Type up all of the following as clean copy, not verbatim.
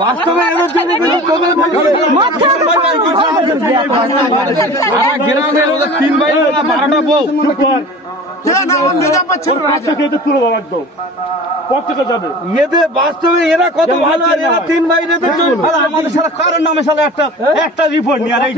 বাস্তবে গ্রামের 3 ভাই 12টা বউ বাস্তবে এরা কত ভালো আর এরা 3 ভাই আমাদের সাথে কারণ নামে সালে একটা রিপোর্ট নিয়ে আর এই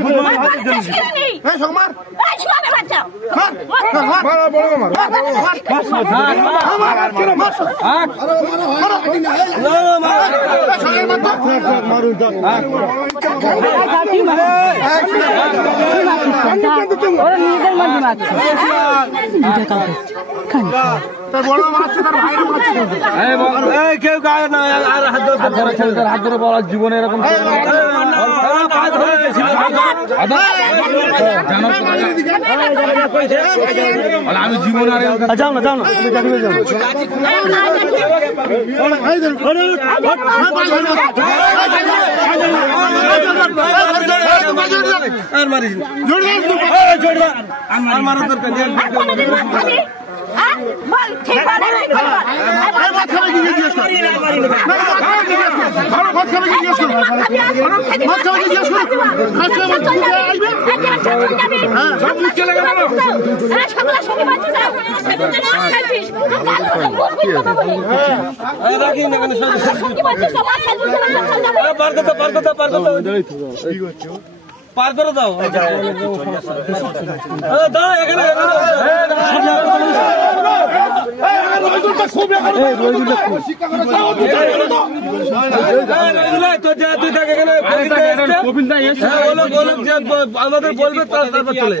জীবনে এরকম আমি জীবন যাও না পার করে দাও আমাদের বলবে তারপর চলে